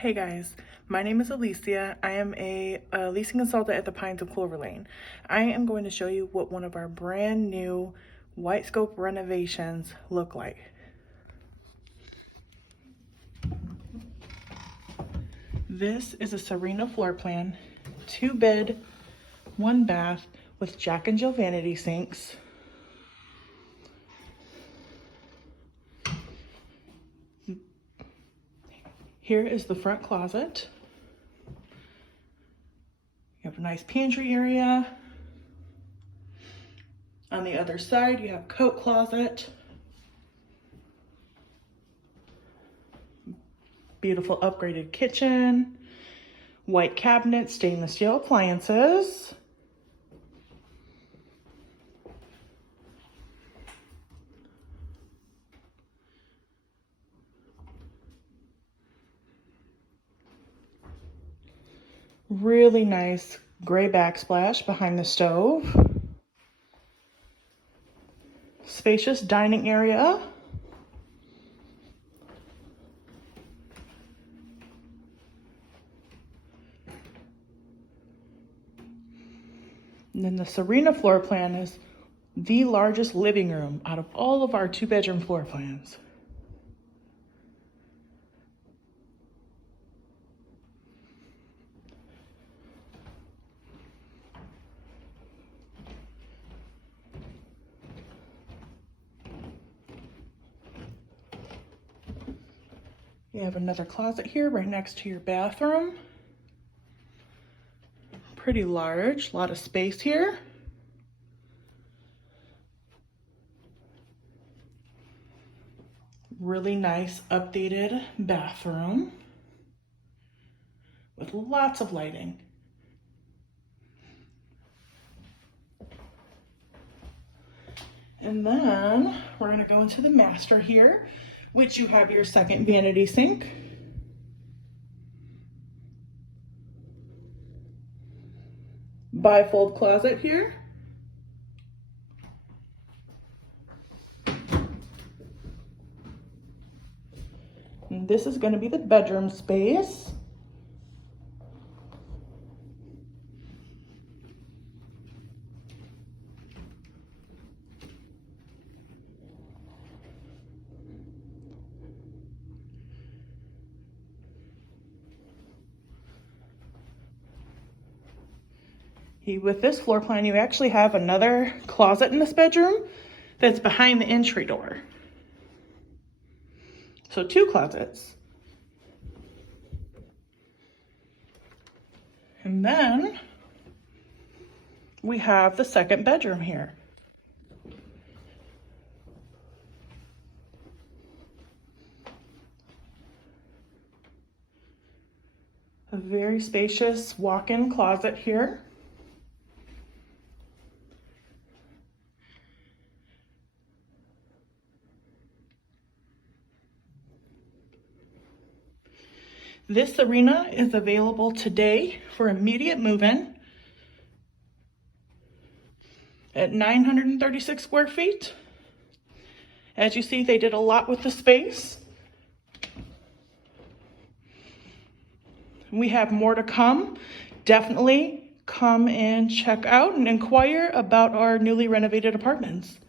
Hey guys, my name is Alicia. I am a leasing consultant at the Pines of Clover Lane. I am going to show you what one of our brand new white scope renovations look like. This is a Serena floor plan, 2-bed, 1 bath with Jack and Jill vanity sinks. Here is the front closet. You have a nice pantry area. On the other side, you have coat closet. Beautiful upgraded kitchen. White cabinets, stainless steel appliances. Really nice gray backsplash behind the stove. Spacious dining area. And then the Serena floor plan is the largest living room out of all of our 2-bedroom floor plans. You have another closet here right next to your bathroom. Pretty large, a lot of space here. Really nice updated bathroom with lots of lighting. And then we're going to go into the master here, which you have your second vanity sink. Bifold closet here. And this is going to be the bedroom space. With this floor plan, you actually have another closet in this bedroom that's behind the entry door. So 2 closets. And then we have the second bedroom here. A very spacious walk-in closet here. This Serena is available today for immediate move-in at 936 square feet. As you see, they did a lot with the space. We have more to come. Definitely come and check out and inquire about our newly renovated apartments.